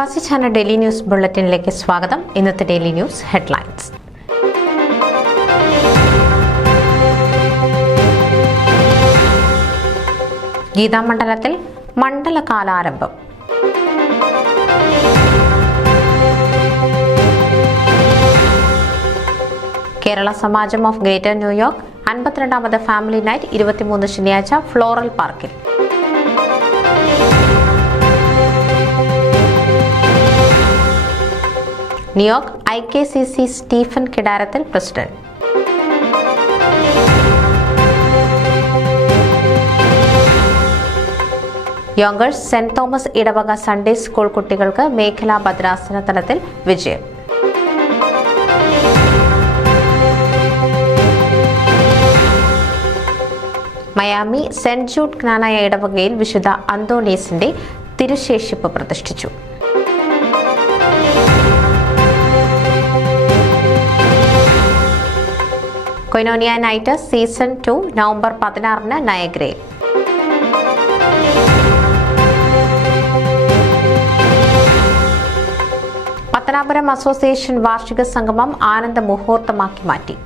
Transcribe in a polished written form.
പ്രവാസി channel daily news ബുള്ളറ്റിനിലേക്ക് സ്വാഗതം. ഇന്നത്തെ ഡെയിലി ന്യൂസ് ഹെഡ്ലൈൻസ്. ഗീതാമണ്ഡലത്തിൽ മണ്ഡലകാലാരംഭം. Kerala Samajam of Greater New York 52ാമത് ഫാമിലി നൈറ്റ് 23 ശനിയാഴ്ച ഫ്ലോറൽ പാർക്കിൽ. New York IKCC Stephen Kidarathil president. Yonkers Saint Thomas ഇടവക സൺഡേ സ്കൂൾ കുട്ടികൾക്ക് മേഖലാ ഭദ്രാസന തലത്തിൽ വിജയം. മയാമി സെന്റ് ജൂഡ് ജ്ഞാനായ ഇടവകയിൽ വിശുദ്ധ അന്തോണീസിന്റെ തിരുശേഷിപ്പ് പ്രതിഷ്ഠിച്ചു. കൊയിനോനിയ നൈറ്റ് സീസൺ 2 നവംബർ 16 നയഗ്രയിൽ. പത്തനാപുരം അസോസിയേഷൻ വാർഷിക സംഗമം ആനന്ദ മുഹൂർത്തമാക്കി മാറ്റി.